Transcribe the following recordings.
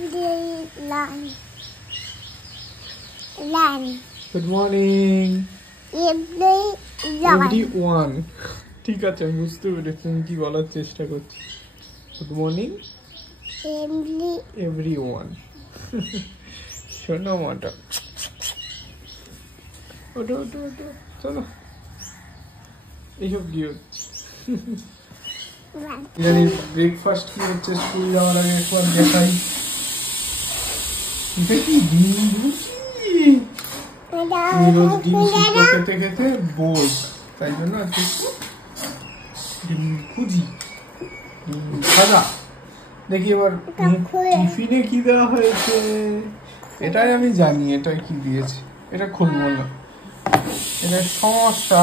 Good morning everyone. ঠিক আছে, আমি বুঝতে পেরেছি তুমি কি বলার চেষ্টা করছি। Good morning everyone. শোনো মাটা, ওঠো ওঠো ওঠো, চলো। এইসব কি হচ্ছে? ব্রেকফাস্ট কি হচ্ছে স্কুল যাওয়ার আগে একবার দেখাই। এটা কি ডিম লুচি? রোজ ডিম সিদ্ধ খেতে খেতে বোর, তাই জন্য আজকে ডিম খুঁজি, ডিম ভাজা। দেখি এবার টিফিনে কি দেওয়া হয়েছে, এটাই আমি জানি এটা কি দিয়েছে। এটা খুলবো না, এটা সমস্যা।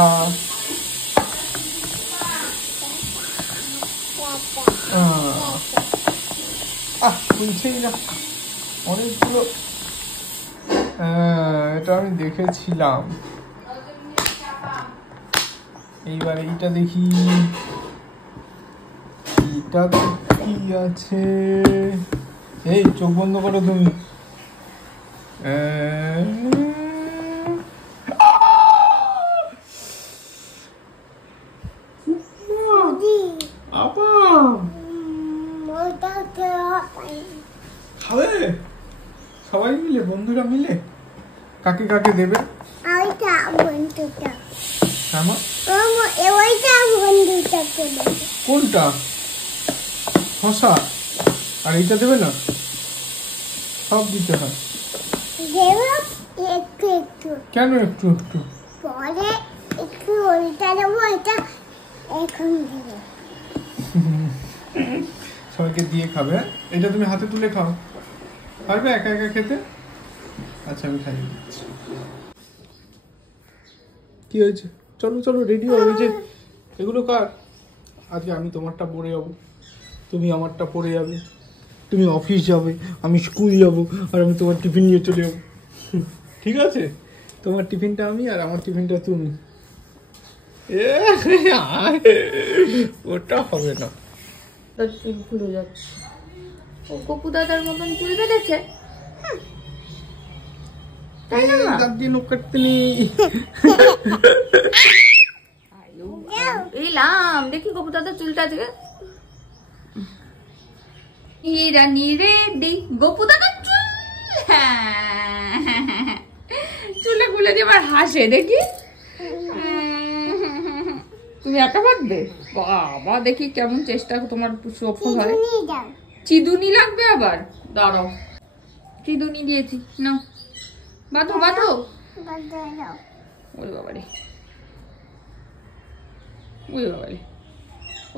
বুঝছেই না অনেকগুলো। এটা আমি দেখেছিলাম। এইবার এইটা দেখি, এটা কি আছে। এই চোখ বন্ধ করো তুমি। খাবে সবাই মিলে, বন্ধুরা মিলে? কাকে কাকে দেবে? কোনটা? শশা? আর এইটা দেবে না? সব দিতে হয়। কেন একটু একটু? পরে একটু ওইটা দেবো, এটা এখন দেবো। সবাইকে দিয়ে খাবে? এটা তুমি হাতে তুলে খাও, পারবে একা একা খেতে? আচ্ছা আমি খাইয়ে দিচ্ছি। কি হয়েছে? চলো চলো রেডি হয়ে যে। এগুলো কার? আজকে আমি তোমারটা পরে যাবো, তুমি আমারটা পরে যাবে। তুমি অফিস যাবে, আমি স্কুল যাব, আর আমি তোমার টিফিন নিয়ে চলে যাবো। ঠিক আছে? তোমার টিফিনটা আমি আর আমার টিফিনটা তুমি। ওটা হবে না। চুল খুলে যাচ্ছে। ও গপু দাদার মতন চুল বেঁধেছে। দাঁত দিয়ে নখ কাটতে নেই। এলাম দেখি গপু দাদার চুলটা আজকে। রানী রেডি, গপু দাদার চুল। চুলে খুলে দিয়ে আবার হাসে দেখি। তুমি একা বাঁধবে? বাবা দেখি কেমন চেষ্টা তোমার সফল হয়। চিদুনি লাগবে আবার, দাঁড়াও। চিদুনি দিয়েছি, নাও বাঁধো বাঁধো। ওই বাবারে, ওই বাবারে,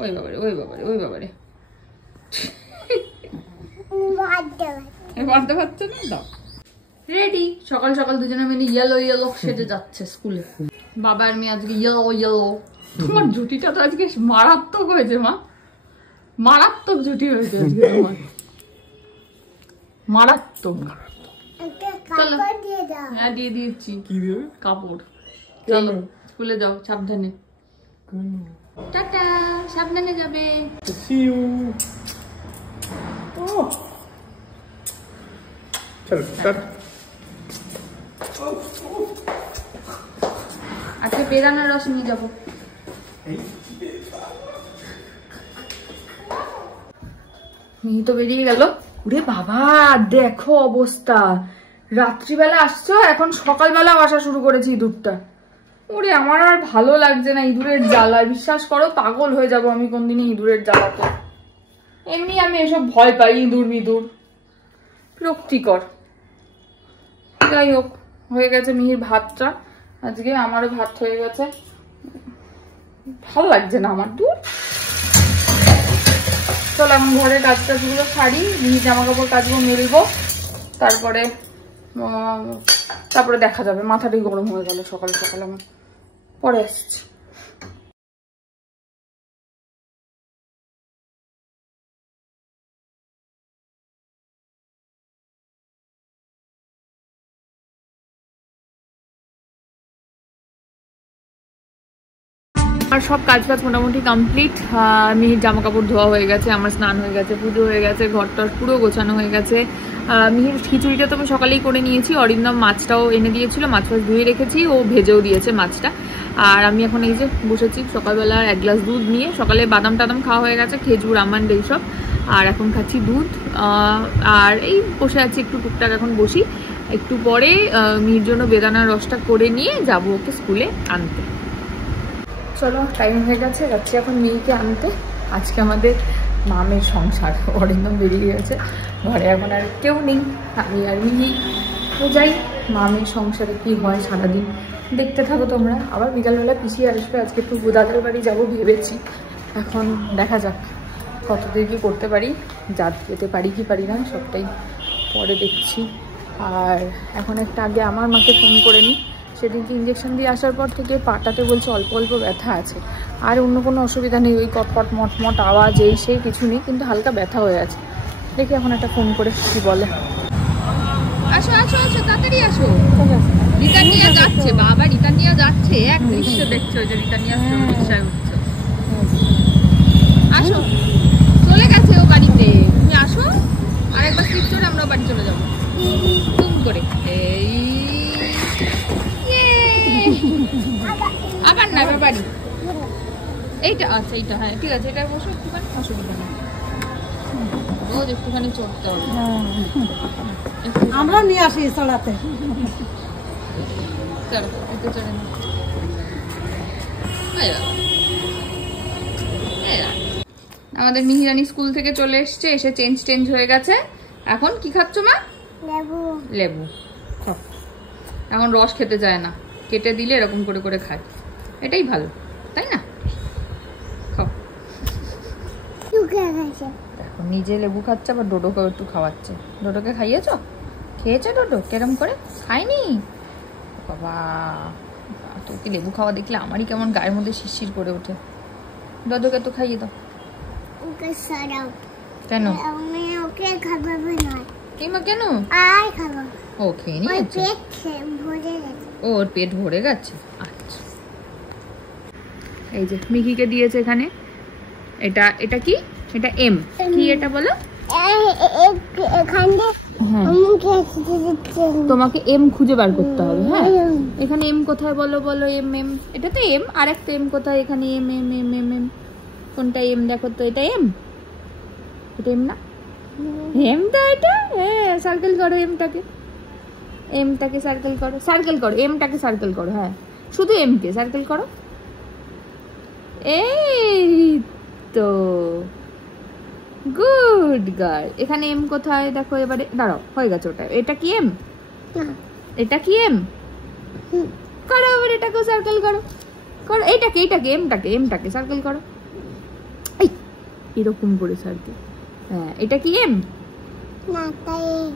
ওই বাবারে, ওই বাবারে, ওই বাবারে। বাঁধতে পারছে না, দাও। রেডি। সকাল সকাল দুজনে মিলে ইয়েলো ইয়েলো সেজে যাচ্ছে স্কুলে। বাবা আর মেয়ে আজকে ইয়েলো ইয়েলো। তোমার জুটিটা তো আজকে মারাত্মক হয়েছে মা, মারাত্মক জুটি হয়েছে আজকে তোমার, মারাত্মক। চলো, হ্যাঁ দিয়ে দিয়েছি। কি দেবে? কাপড়। চলো স্কুলে যাও সাবধানে। টাটা, সাবধানে যাবে। See you. চলো টাটা। আজকে বেদানার রস নিয়ে যাবো। মেয়ে তো বেরিয়ে গেল। ওরে বাবা দেখো অবস্থা, রাত্রিবেলা আসছো, এখন সকালবেলা আসা শুরু করেছে ইঁদুরটা। ওরে আমার আর ভালো লাগছে না ইঁদুরের জ্বালা, বিশ্বাস করো পাগল হয়ে যাবো আমি কোনদিনই ইঁদুরের জ্বালাতে। এমনি আমি এসব ভয় পাই, ইঁদুর মিদুর বিরক্তিকর। যাই হোক, হয়ে গেছে মিহির ভাতটা, আজকে আমারও ভাত হয়ে গেছে। ভালো লাগছে না আমার, দূর। চলো এখন ঘরের কাজ টাজগুলো সারি, মিহির জামা কাপড় কাচবো, মেলবো, তারপরে দেখা যাবে। মাথাটাই গরম হয়ে গেল সকাল সকাল আমার, পরে আসছি। আর সব কাজ বাজ মোটামুটি কমপ্লিট। মিহির জামা কাপড় ধোয়া হয়ে গেছে, আমার স্নান হয়ে গেছে, পুজো হয়ে গেছে, ঘরটার পুরো গোছানো হয়ে গেছে। মিহির খিচুড়িটা তো আমি সকালেই করে নিয়েছি, অরিন্দম মাছটাও এনে দিয়েছিল, মাছ ধুয়ে রেখেছি, ও ভেজেও দিয়েছে মাছটা। আর আমি এখন এই যে বসেছি সকালবেলা 1 গ্লাস দুধ নিয়ে, সকালে বাদাম টাদাম খাওয়া হয়ে গেছে, খেজুর আমন্ড এইসব, আর এখন খাচ্ছি দুধ। আর এই বসে আছি একটু টুকটাক, এখন বসি, একটু পরে মিহির জন্য বেদানার রসটা করে নিয়ে যাবো ওকে স্কুলে আনতে। চলো টাইম হয়ে গেছে, যাচ্ছি এখন মিহিকে আনতে। আজকে আমাদের মামের সংসার, অরিন্দম বেরিয়ে গেছে, ঘরে এখন আর কেউ নেই, আমি আর মিহি। তো যাই, মামের সংসারে কি হয় সারাদিন দেখতে থাকো তোমরা। আবার বিকালবেলা পিছিয়ে আসবে, আজকে একটু দাদার বাড়ি যাবো ভেবেছি, এখন দেখা যাক কতদূর কি করতে পারি, যেতে পারি কি পারি না সবটাই পরে দেখছি। আর এখন একটা আগে আমার মাকে ফোন করে নিই, সেদিনকে ইঞ্জেকশন দিয়ে আসার পর থেকে পাটাতে বলছে অল্প অল্প ব্যথা আছে, আর অন্য কোনো অসুবিধা নেই, ওই কটকট মটমট আওয়াজ এই সেই কিছু নেই, কিন্তু হালকা ব্যথা হয়ে আছে। দেখি এখন একটা ফোন করে কি বলে। আসো আসো আসো, তাড়াতাড়ি আসো, রিতানিয়া যাচ্ছে, বাবা রিতানিয়া যাচ্ছে, এক দৃশ্য দেখছো যে রিতানিয়া রিকশায় উঠছে। আসো, চলে গেছে ও বাড়িতে, তুমি আসো, আরেকবার স্লিপ চড়ে আমরা বাড়ি চলে যাবো তুম করে। এই আবার না বাড়ি, এইটা আচ্ছা এইটা, হ্যাঁ ঠিক আছে, এটা বসো একটুখানি, অসুবিধা নেই, রোজ একটুখানি চড়তে হবে, আমরা নিয়ে আসি চড়াতে। আমাদের মিহিরানি স্কুল থেকে চলে এসছে, এসে চেঞ্জ হয়ে গেছে। এখন কি খাচ্ছ মা? লেবু। লেবু এখন রস খেতে যায় না, কেটে দিলে এরকম করে করে খায়, এটাই ভালো তাই না? এখন নিজে লেবু খাচ্ছে, আবার ডোডোকেও একটু খাওয়াচ্ছে। ডোডোকে খাইয়েছো? খেয়েছে ডোডো? কেরম করে খায়নি বাবা, তোকে লেবু খাওয়া দেখলে আমারই কেমন গায়ের মধ্যে শিরশির করে ওঠে। ডোডোকে তো খাইয়ে দাও। কেন? কেন? ও খেয়ে নিয়েছে, ওর পেট ভরে গেছে। আচ্ছা, এই যে মিহিকে দিয়েছে এখানে, এটা কি? এটা এম কি, এটা বলো। তোমাকে এম খুঁজে বার করতে হবে। হ্যাঁ, এখানে এম কোথায় বলো বলো, এম এম, এটা তো এম, আর একটা এম কোথায়? এখানে M M M M M, কোনটা এম দেখো তো, এটা এম, এটা এম না, এম তো এটা। হ্যাঁ, সার্কেল করো এমটাকে, এমটাকে সার্কেল করো, সার্কেল করো এমটাকে, সার্কেল করো, হ্যাঁ শুধু এম কে সার্কেল করো, এই তো গুড গার্ল। এখানে এম কোথায় দেখো, এবারে দাঁড়াও, হয়ে গেছে ওটা। এটা কি এম? এটা কি এম? করো আবার এটাকেও সার্কেল করো, করো এইটাকে এমটাকে সার্কেল করো, এরকম করে সার্কেল। হ্যাঁ, এটা কি এম?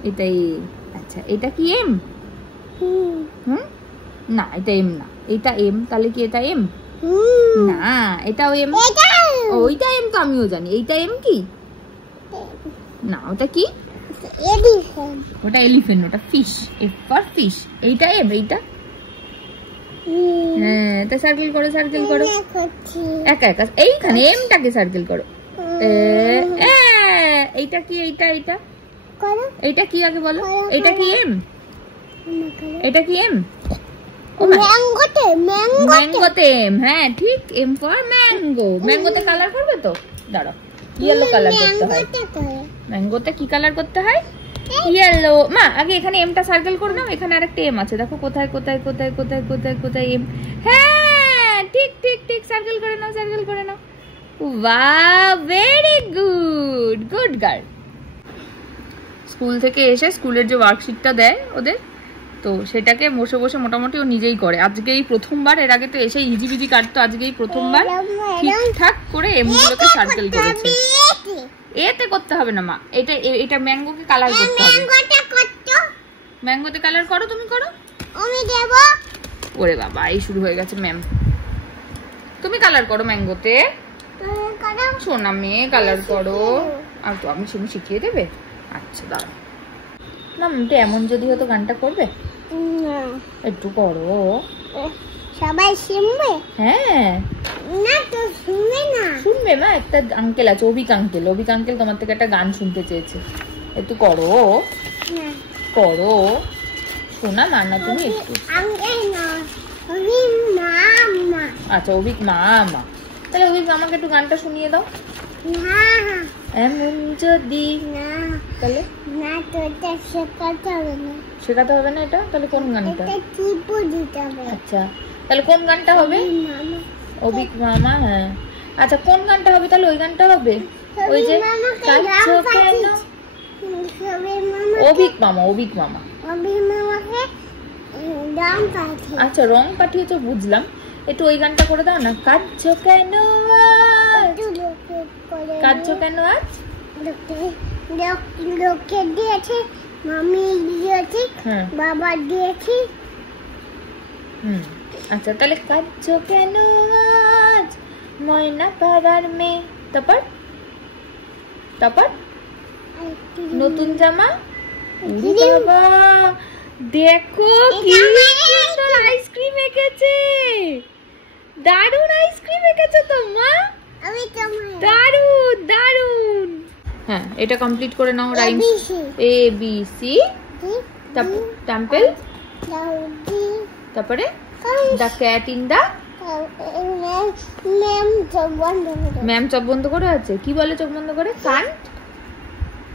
এটাই। আচ্ছা, এটা কি এম? না, এটা এম না, এটা এম, তাহলে কি এটা এম? না, এটাও এম। ওইটা এম তো আমিও জানি, এইটা এম কি না, ওটা কি? ওটা এলিফ্যান্ট, ওটা ফিশ, এফ ফর ফিশ। এইটা এম, এইটা হ্যাঁ, তা সার্কেল করো, সার্কেল করো একা একা, এইখানে এমটাকে সার্কেল করো। এইটা কি? এইটা এইটা কি আগে বলো, এটা কি এম? এটা কি এম? ম্যাঙ্গোতে এম, হ্যাঁ ঠিক, এম ফর ম্যাঙ্গো। ম্যাঙ্গোতে কালার করবে তো, দাঁড়াও, ইয়েলো কালার করতে হয়। ম্যাঙ্গোতে কি কালার করতে হয়? ইয়েলো। মা আগে এখানে এমটা সার্কেল করে নাও, এখানে আরেকটা এম আছে দেখো, কোথায় কোথায় কোথায় কোথায় কোথায় কোথায় এম। হ্যাঁ ঠিক ঠিক ঠিক, সার্কেল করে নাও, সার্কেল করে নাও। Wow, very good, good girl. School থেকে এসে স্কুলের যে ওয়ার্কশিটটা দেয় ওদের, তো সেটাকে বসে বসে মোটামুটি ও নিজেই করে। আজকেই প্রথমবার, এর আগে তো এসে হিজিবিজি কাটতো, আজকেই প্রথমবার ঠিকঠাক করে এমগুলোকে সার্কেল করেছে। এতে করতে হবে না মা, এটা ম্যাঙ্গোকে কালার করতে হবে। ম্যাঙ্গোতে কালার করো, তুমি করো। ওরে বাবা, এই শুরু হয়ে গেছে ম্যাম। তুমি কালার করো ম্যাঙ্গোতে, সোনা মেয়ে কালার করো। আর তো আমি শিখিয়ে দেবে? আচ্ছা দাঁড়াও না, তো এমন যদি হতো গানটা করবে, একটু করো, সবাই শুনবে। হ্যাঁ না তো শুনবে না, শুনবে মা। একটা আঙ্কেল আছে, অভিক আঙ্কেল, তোমার থেকে একটা গান শুনতে চেয়েছে। একটু করো করো শোনা মানা তুমি একটু আচ্ছা অভিক মামা তাহলে অভিক মামাকে একটু গানটা শুনিয়ে দাও এমন যদি তাহলে শেখাতে হবে না এটা তাহলে কোন গানটা আচ্ছা তাহলে কোন গানটা হবে অভিক মামা হ্যাঁ আচ্ছা কোন গানটা হবে তাহলে ওই গানটা হবে ওই যে অভিক মামা আচ্ছা রং পাঠিয়েছো বুঝলাম একটু ওই গানটা করে দাও না কাঁদছো কেন কাঁদছো কেন আজ লোকে দিয়েছে মামি দিয়েছে বাবা দিয়েছে আচ্ছা তাহলে কাঁদছো কেন আজ ময়না পাড়ার মেয়ে তারপর তারপর নতুন জামা বাবা দেখো কি সুন্দর আইসক্রিম এঁকেছে দারুন আইসক্রিম এঁকেছে তো মা দারুন দারুন হ্যাঁ এটা কমপ্লিট করে নাও rhymes A B C temple তারপরে the cat in the ma'am চোখ বন্ধ করে আছে কি বলে চোখ বন্ধ করে কান্ট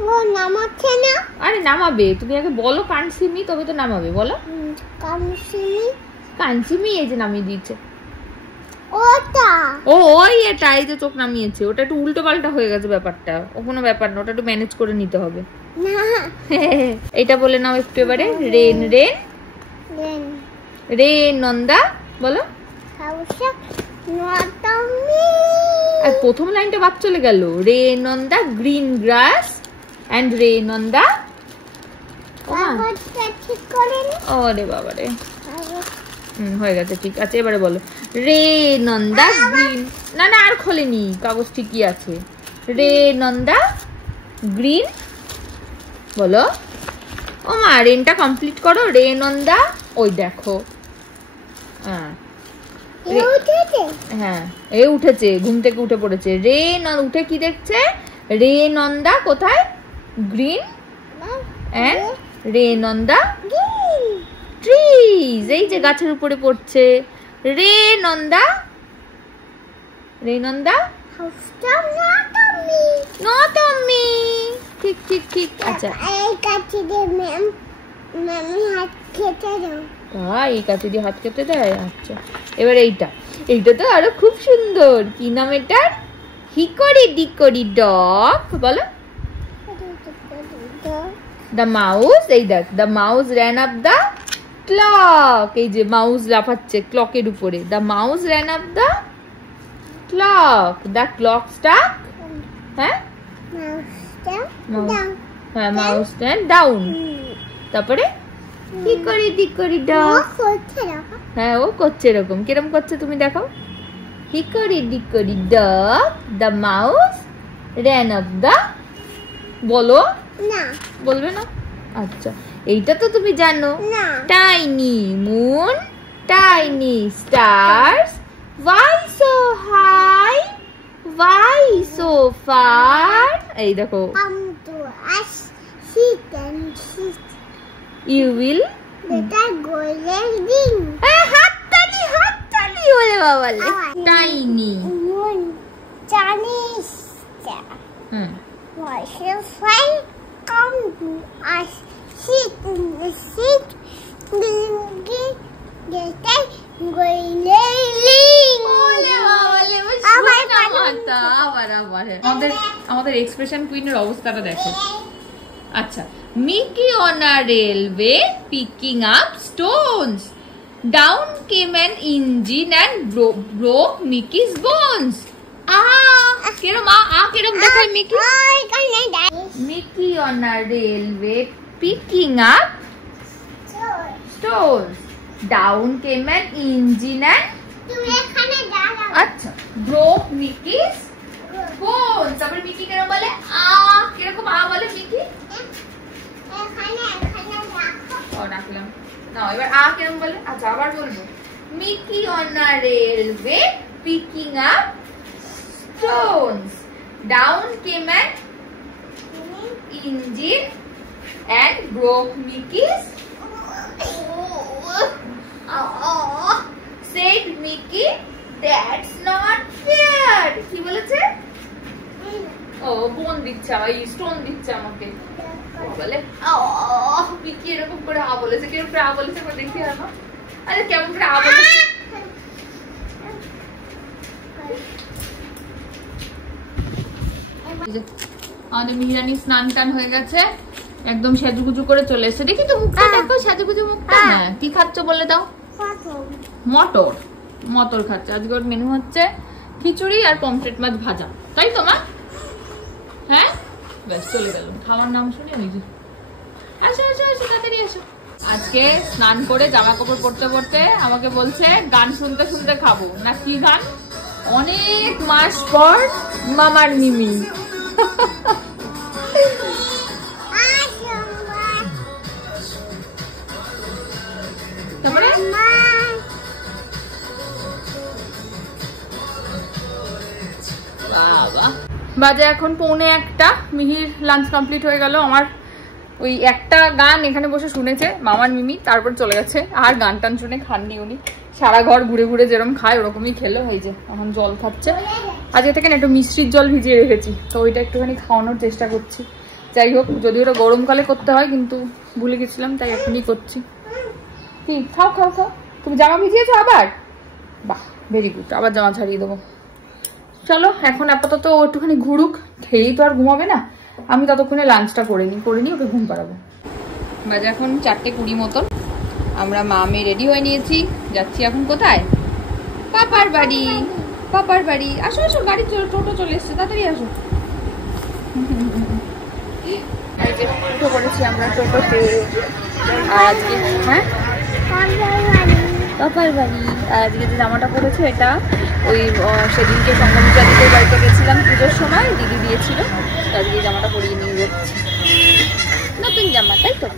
ও নামাচ্ছে না আরে নামাবে তুমি আগে বলো কান্ট সি মি তবে তো নামাবে বলো কান্ট সি মি এই যে নামিয়ে দিয়েছে ওটা ও ওই এটা এই যে চোখ নামিয়েছে ওটা একটু উল্টো পাল্টা হয়ে গেছে ব্যাপারটা ও কোনো ব্যাপার না ওটা একটু ম্যানেজ করে নিতে হবে না এটা বলে নাও একটু এবারে রেন রেন রেন নন্দা বলো আর প্রথম লাইনটা বাদ চলে গেল rain on the green grass and rain on the ওরে বাবা রে হয়ে গেছে ঠিক আছে এবারে বলো রেন অন দা গ্রিন না না আর খোলেনি কাগজ ঠিকই আছে রেন অন দা গ্রিন বলো ও মা রেনটা কমপ্লিট করো রেন অন দা ওই দেখো হ্যাঁ হ্যাঁ এ উঠেছে ঘুম থেকে উঠে পড়েছে রেন উঠে কি দেখছে রেন অন দা কোথায় green and rain on the trees এই যে গাছের উপরে পড়ছে rain on the not on me ঠিক ঠিক ঠিক আচ্ছা এই কাছে দিয়ে ম্যাম হাত খেতে দাও এই কাছে দিয়ে হাত খেতে দেয় আচ্ছা এবার এইটা তো আরো খুব সুন্দর কি নাম এটার হিকরি ডিকরি ডগ বলো দ্য মাউস এই দেখ the mouse ran up the clock এই যে মাউস লাফাচ্ছে ক্লকের উপরে the mouse ran up the clock the clock struck হ্যাঁ মাউস স্ট্যান্ড ডাউন তারপরে হিকরি ডিকরি ডগ হ্যাঁ ও করছে এরকম কিরম করছে তুমি দেখো hickory dickory dock the mouse ran up the বলো না বলবে না আচ্ছা এইটা তো তুমি জানো tiny moon tiny stars why so high why so far এই দেখো you will হাততালি ওরে বাবা লে tiny Chinese why so fine come to us sit in the seat আমাদের এক্সপ্রেশন কুইনের অবস্থাটা দেখো আচ্ছা Mickey on a railway picking up stones down came an engine and broke মিকি's bones কিরম দেখায় Mickey Mickey on a railway picking up stones down came an engine and আচ্ছা broke Mickey's bones তারপরে Mickey কেন বলে কিরকম বলে Mickey ও ডাকলাম না এবার কেরকম বলে আচ্ছা আবার বলবো Mickey on a railway picking up stones down came an engine and broke Mickey's. Said Mickey, that's not fair. কি বলেছে? ও বোন দিচ্ছে আমাকে, স্টোন দিচ্ছে আমাকে। বলে মিকি এরকম করে আ বলেছে, কেমন করে আ বলেছে দেখি আর না। আরে কেমন করে আ বলেছে? আমাদের মিহিরানি স্নান টান হয়ে গেছে, একদম সাজুগুজু করে চলে এসেছে। দেখি তো মুখটা দেখো, সাজুগুজু মুখটা। হ্যাঁ, কি খাচ্ছ বলে দাও? মটর। মটর খাচ্ছে। আজকে ওর মেনু হচ্ছে খিচুড়ি আর পমফ্রেট মাছ ভাজা, তাই তো মা? হ্যাঁ, ব্যাস চলে গেল। খাওয়ার নাম শুনে ওই যে আসো আসো আসো, তাড়াতাড়ি আসো। আজকে স্নান করে জামা কাপড় পরতে পরতে আমাকে বলছে গান শুনতে শুনতে খাবো। না কি গান? অনেক মাস পর মামার মিমি। তারপরে বাবা বাজে এখন 1:45। মিহির লাঞ্চ কমপ্লিট হয়ে গেল। আমার ওই একটা গান এখানে বসে শুনেছে মামার মিমি, তারপর চলে গেছে। আর গান টান শুনে খাননি উনি, সারা ঘর ঘুরে ঘুরে যেরকম খায় ওরকমই খেলো। এই যে এখন জল খাচ্ছে। আজকে থেকে না একটু মিষ্টির জল ভিজিয়ে রেখেছি, তো ওইটা একটুখানি খাওয়ানোর চেষ্টা করছি। যাই হোক, যদি ওটা গরমকালে করতে হয়, কিন্তু ভুলে গেছিলাম তাই এখনই করছি। কি খাও খাও খাও। তুমি জামা ভিজিয়েছো আবার? বাহ, ভেরি গুড। আবার জামা ছাড়িয়ে দেবো। চলো এখন আপাতত ও একটুখানি ঘুরুক, খেয়েই তো আর ঘুমাবে না। আমি ততক্ষণে লাঞ্চটা করে নিই, ওকে ঘুম পাড়াবো। বাজে এখন 4:20 মতন। আমরা মা মেয়ে রেডি হয়ে নিয়েছি, যাচ্ছি এখন কোথায়? পাপার বাড়ি। পাপার বাড়ি। আসো আসো, গাড়ি টোটো চলে এসছে, তাড়াতাড়ি আসো। এই যে উঠে পড়েছি আমরা টোটোতে। আর আজকে হ্যাঁ পাপার বাড়ি। আর আজকে যে জামাটা পরেছে এটা ওই সেদিনকে সংগমিতা দিদির বাড়িতে গেছিলাম পুজোর সময়, দিদি দিয়েছিল। আজকে জামাটা পরিয়ে নিয়ে যাচ্ছি, নতুন জামা, তাই তো?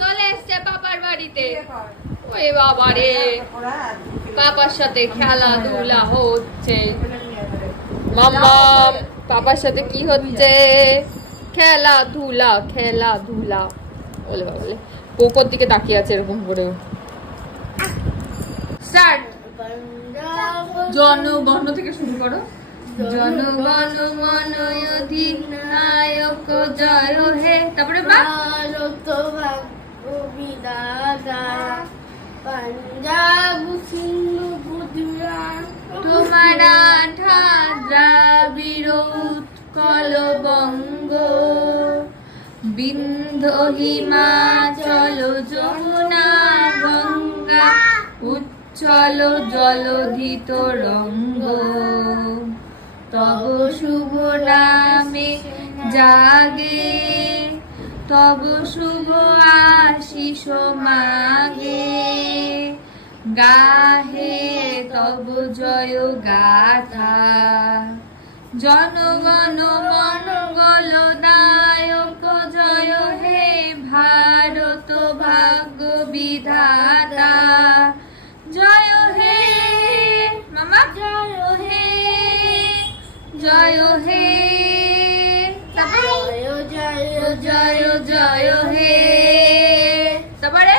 চলে এসছে পাপার বাড়িতে। ওই বাবা রে, পাপার সাথে খেলাধুলা হচ্ছে। মাম্মা পাপার সাথে কি হচ্ছে? খেলাধুলা খেলাধুলা। বলে বাবা বলে পোকোর দিকে তাকিয়ে আছে এরকম করে। স্টার্ট। জনগণ থেকে শুরু করো। জনগণ মন অধিনায়ক জয় হে। তারপরে ভারত ভাগ্য বিধাতা পাঞ্জাব সিন্ধু গুজরাট তোমার দ্রাবিড় উৎকল বঙ্গ বিন্ধ্য হিমাচল যমুনা গঙ্গা উচ্ছল জলধি তরঙ্গ তব শুভ নামে জাগে তব শুভ আশিস মাগে গাহে তব জয় গাথা জনগণ মঙ্গল দায়ক জয় হে ভারত ভাগ্য বিধাতা জয় হে মামা জয় হে জয় হে জয় জয় জয় জয় হে। তারপরে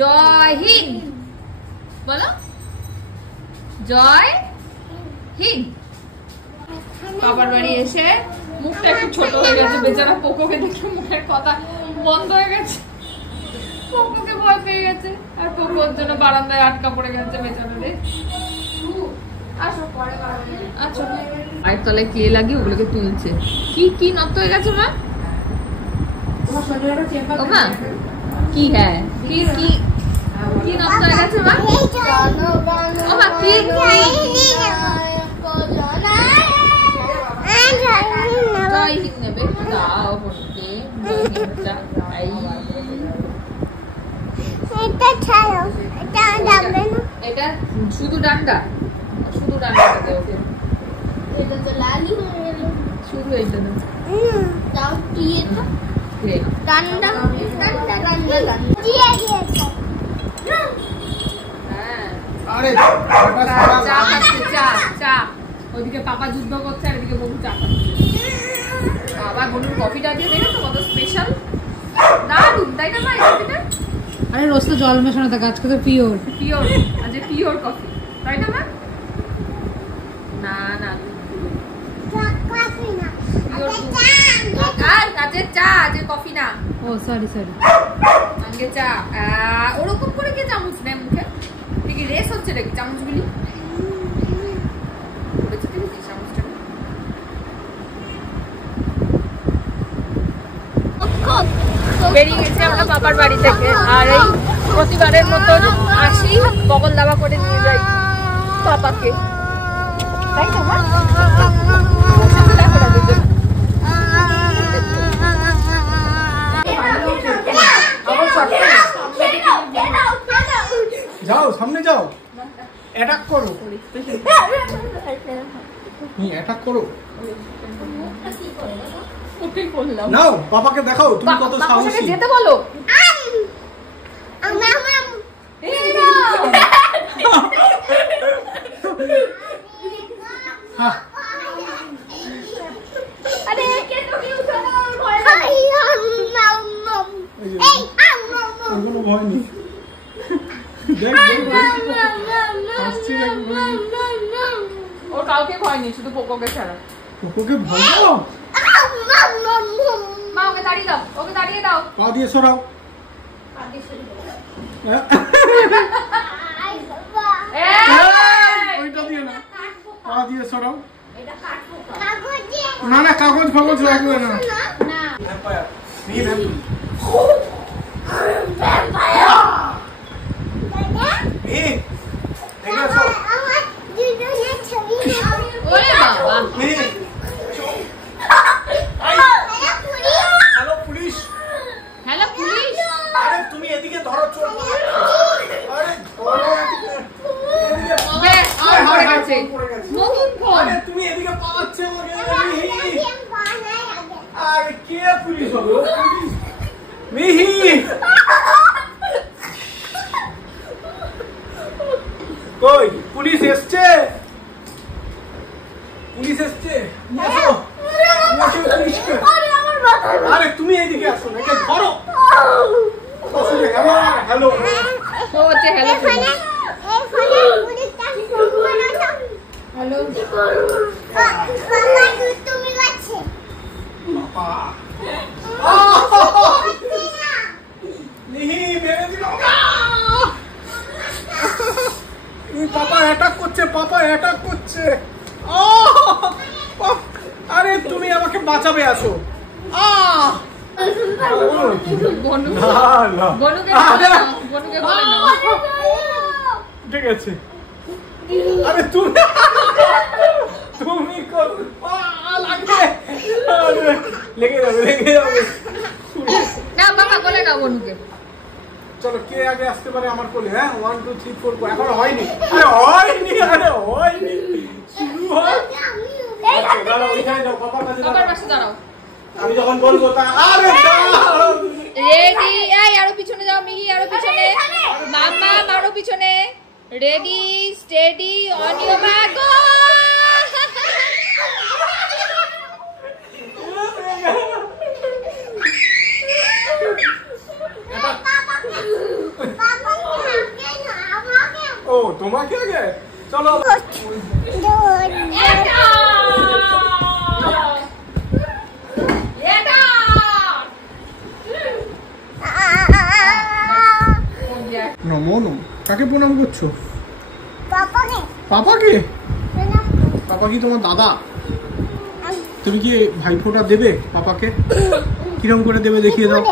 জয় হিন্দ বলো। জয় হিন্দ। বাবার বাড়ি এসে মুখটা একটু ছোট হয়ে গেছে, বেচারা পোকোকে দেখে মুখের কথা বন্ধ হয়ে গেছে। পোকোকে ভয় পেয়ে গেছে আর পোকোর জন্য বারান্দায় আটকা পড়ে গেছে বেচারা রে। আসো পরে আচ্ছা পায়ের তলায় কে লাগিয়ে ওগুলোকে তুলছে। কি কি নষ্ট হয়ে গেছে মা? ও মা কি হ্যাঁ কি কি কি নষ্ট হয়ে গেছে মা? ও মা কি জয় হিন্দ নেবে দাও বলতে এটা শুধু ডান্ডা শুধু ডান্ডাটা দেও এটা তো লালি হয়ে গেল শুধু এইটা দাও দাও কি এটা ডান্ডা ডান্ডা ডান্ডা দিয়ে দিয়েছে হ্যাঁ আরে চা চা চা ওইদিকে পাপা যুদ্ধ করছে আর এদিকে বনু চা খাচ্ছে। বাবা বনুর কফিটা দিয়ে দেখো তো কত স্পেশাল, দারুণ তাই না ভাই কফিটা? আরে রোজ তো জল মেশানো থাকে, আজকে তো পিওর আজ পিওর কফি তাই না মা? না না কাজের চা, আজকে কফি না। ও সরি আজকে চা। ওরকম করে কে চামচ নেয় মুখে? কি রেস হচ্ছে নাকি চামচগুলি? বেরিয়ে গেছি আমরা পাপার বাড়ি থেকে, আর এই প্রতিবারের মতো আসি বগল দাবা করে নিয়ে যাই পাপাকে, তাই তো মা? যাও সামনে যাও, অ্যাটাক করো, অ্যাটাক করো। নাও বাবাকে দেখাও তুমি কত সাহসী। যেতে বলো। কোনো ভয় নেই। ওর কাউকে ভয় নেই, শুধু পোকোকে ছাড়া। পোকোকে ভয় দাও? মা ওকে দাঁড়িয়ে দাও, ওকে দাঁড়িয়ে দাও। পা দিয়ে সরাও। ওইটা দিয়ে না, পা দিয়ে সরাও। না না কাগজ ফাগজ লাগবে না। তুমি এদিকে ধরো, তুমি এদিকে পাচ্ছে আরে কে পুলিশ হবে? মিহি কই? পুলিশ এসছে, পুলিশ এসছে। আরে তুমি এইদিকে আসো, একে ধরো। হ্যালো পাপা অ্যাটাক করছে, পাপা অ্যাটাক করছে। আরে তুমি আমাকে বাঁচাবে, আসো। ঠিক আছে। আরে তুমি লেগে যাবে। চলো কে আগে আসতে পারে আমার কোলে? হ্যাঁ 1 2 3 4 এখনো হয়নি। আরে হয়নি শুরু হয়। ওইখানে যাও, পাপার কাছে দাঁড়াও। আমি যখন বলবো তা। আরে রেডি, এই আরো পিছনে যাও মিহি, আরো পিছনে। মাম্মা আরো পিছনে। Ready steady on your mark go. ও তোমাকে আগে চলো। নমো নমো। কাকে প্রণাম করছো? পাপাকে? পাপা কি তোমার দাদা? তুমি কি ভাইফোঁটা দেবে পাপাকে? কিরম করে দেবে দেখিয়ে দাও।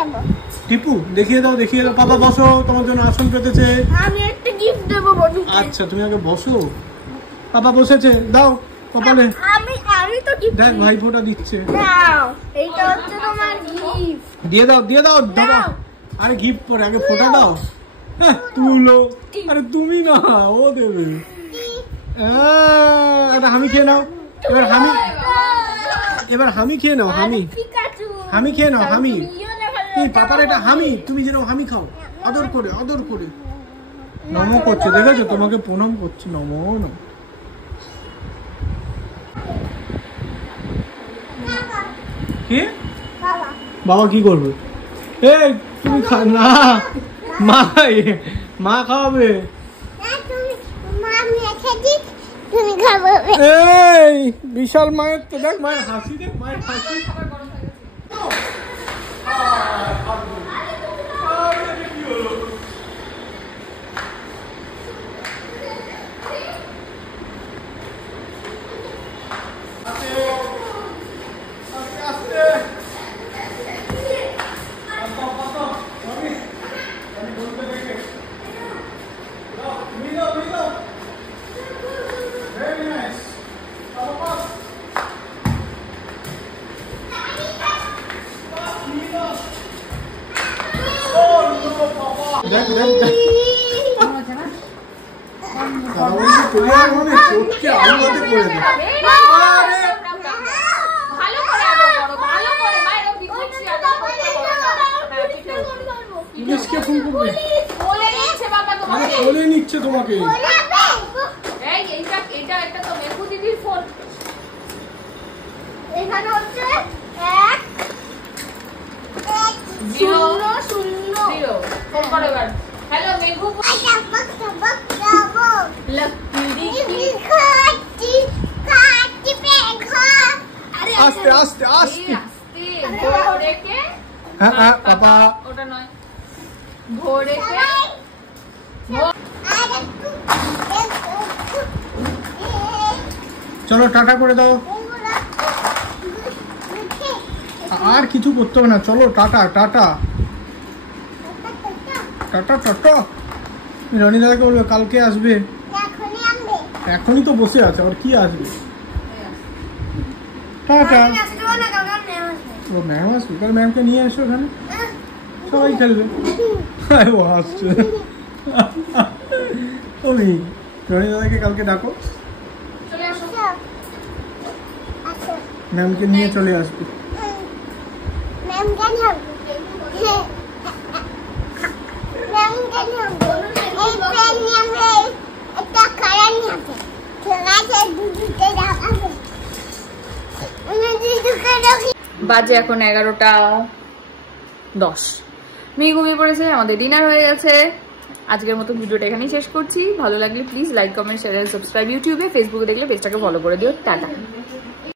টিপু দেখিয়ে দাও, দেখিয়ে দাও। পাপা বসো, তোমার জন্য আসন পেতেছে। আমি একটা গিফট দেবো বনুকে। আচ্ছা তুমি আগে বসো। পাপা বসেছে, দাও কপালে। আমি তো গিফট দেখ ভাইফোঁটা দিচ্ছে। দাও, এইটা হচ্ছে তোমার গিফট। দিয়ে দাও, দিয়ে দাও। আরে গিফট পরে আগে ফোঁটা দাও। হ্যাঁ তুলো। আরে তুমি না, ও দেবে। এটা হামি খেয়ে নাও। এবার হামি খেয়ে নাও। হামি খেয়ে নাও। হামি পাপার এটা হামি। তুমি যেরকম হামি খাও, আদর করে আদর করে। নমো করছে, দেখেছো? তোমাকে প্রণাম করছে। নমো নমো। কে? বাবা বাবা কি করবে? এই তুমি না, মা খাওয়াবে। না তুমি মামি খেতে তুমি খাবে এই বিশাল মায়ের তো দেখ, মায়ের হাসি দেখ, মায়ের হাসি। দেখ দেখ দেখ কোলে নিচ্ছে তোমাকে। এখানে হচ্ছে 1 0 0 হ্যালো মেঘু আস্তে আস্তে আস্তে ঘোড়েকে, হ্যাঁ পাপা ওটা নয়, ঘোড়েকে চলো টাটা করে দাও। আর কিছু করতে হবে না, চলো ta-ta ta-ta ta-ta ta-ta. Roni দাদাকে বলবে কালকে আসবে, এখনই তো বসে আছে, আর কি আসবে? টাটা। ও ম্যাম আসবে, কাল ম্যামকে নিয়ে এসো এখানে, সবাই খেলবে। ও আসছে। ওই রনি দাদাকে কালকে ডাকো, ম্যামকে নিয়ে চলে আসবে। বাজে এখন 11:10। মেয়ে ঘুমিয়ে পড়েছে, আমাদের ডিনার হয়ে গেছে। আজকের মতো ভিডিওটা এখানেই শেষ করছি। ভালো লাগলে please like comment share subscribe. ইউটিউবে, ফেসবুকে দেখলে পেজটাকে ফলো করে দিও। টাটা।